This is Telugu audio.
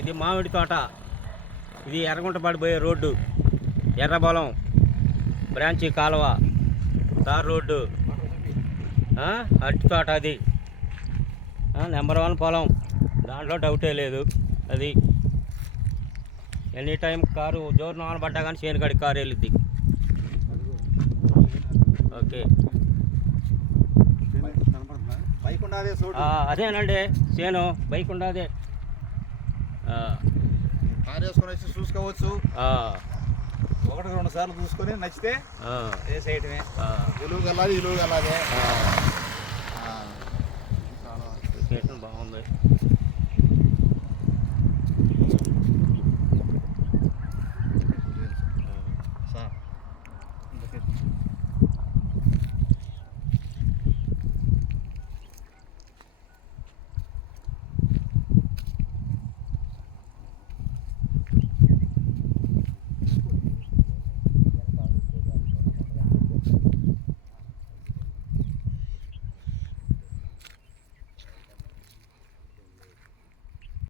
ఇది మామిడి తోట. ఇది ఎర్రగుంటపాడు పోయే రోడ్డు, ఎర్రబొలం బ్రాంచి కాలువ, తార్ రోడ్డు. అరటి తోట అది నెంబర్ 1 పొలం, దాంట్లో డౌటే లేదు. అది ఎనీ టైం కారు జోరు నాన పడ్డా కానీ చేను కాడికి కారు వెళ్ళిద్ది. ఓకే, అదేనండి చేను బైక్ ఉండదే. కారు వేసుకొని వచ్చి చూసుకోవచ్చు. 1-2 సార్లు చూసుకొని నచ్చితే వేసేయటమే. ఇలువ గల్లాది